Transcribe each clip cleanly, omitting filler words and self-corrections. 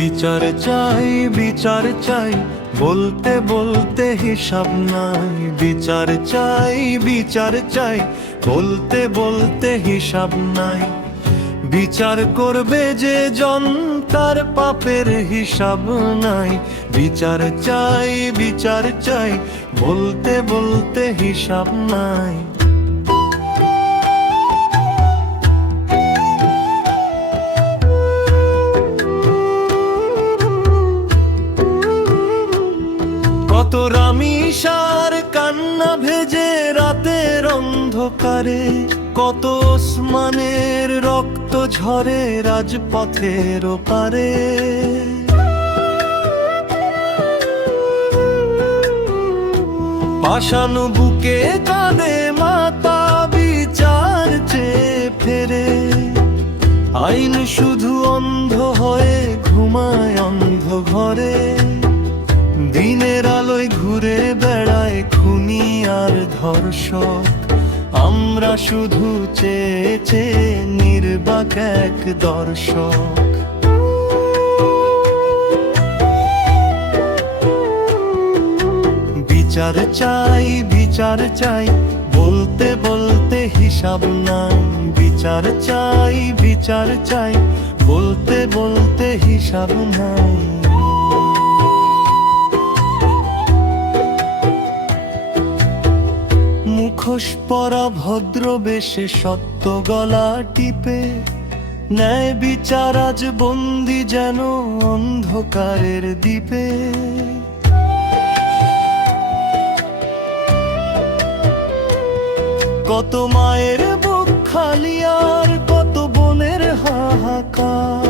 বিচার চাই, বিচার চাই, বলতে বলতে হিসাব নাই। বিচার চাই, বিচার চাই, বলতে বলতে হিসাব নাই। বিচার করবে যে জন, তার পাপের হিসাব নাই। বিচার চাই, বিচার চাই, বলতে বলতে হিসাব নাই। কত রামিসার কান্না ভেজে রাতের অন্ধকারে, কত ওসমানের রক্ত ঝরে রাজপথের ওপারে। পাষাণ বুকে কাঁদে মাতা বিচার চেয়ে ফেরে। আইন শুধু অন্ধ হয়ে ঘুমায় অন্ধ ঘরে। দিনের আলোয় ঘুরে বেড়ায় খুনি আর ধর্ষক। আমরা শুধু চেয়ে চেয়ে নির্বাক এক দর্শক। বিচার চাই, বিচার চাই, বলতে বলতে হিসাব নাই। বিচার চাই, বিচার চাই, বলতে বলতে হিসাব নাই। মুখোশ পরা ভদ্র বেশে সত্য গলা টিপে, ন্যায় বিচার আজ বন্দি যেন অন্ধকারের দ্বীপে। কত মায়ের বুক খালি আর কত বোনের হাহাকার।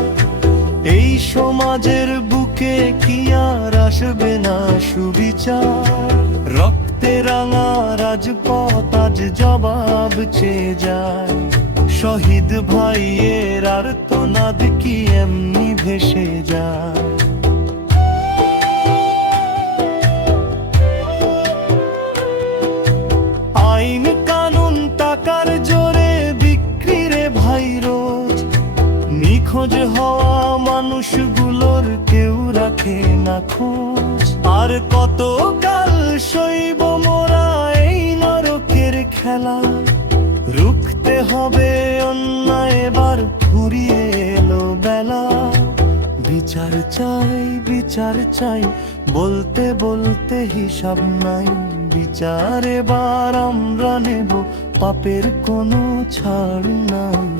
এই সমাজের বুকে কি আর আসবে না সুবিচার? রক্তে রাঙা রাজপথ আজ জবাব চেয়ে যায়। শহীদ ভাইয়ের আর্তনাদ কি এমনি ভেসে যায়? আইন কানুন টাকার জোরে বিক্রি রে ভাই রোজ। নিখোঁজ হওয়া মানুষগুলোর কেউ রাখে না খোঁজ। আর কত কাল সইব মোরা এই নরকের খেলা? রুখতে হবে অন্যায়, এবার ফুরিয়ে এলো বেলা। বিচার চাই, বিচার চাই, বলতে বলতে হিসাব নাই। বিচার এবার আমরা নেব, পাপের কোনো ছাড় নাই।